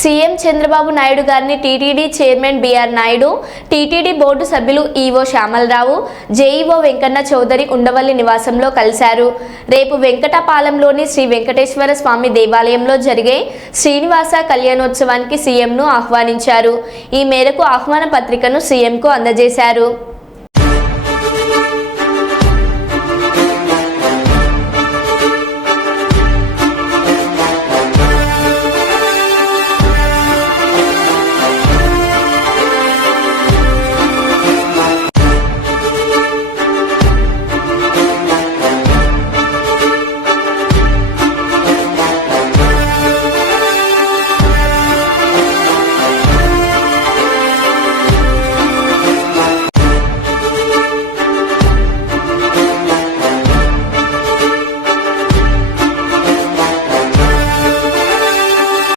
CM Chandrababu Naidu గారిని TTD chairman BR Naidu, TTD board సభ్యులు EO Shyamalarao, JEO Venkanna Chowdary Undavalli నివాసంలో కలిశారు. రేపు వెంకటపాలెంలోని శ్రీ వెంకటేశ్వర స్వామి దేవాలయంలో జరిగే శ్రీనివాస కళ్యాణోత్సవానికి సీఎంను ఆహ్వానించారు. ఈ మేరకు ఆహ్వాన పత్రికను సీఎంకు అందజేశారు.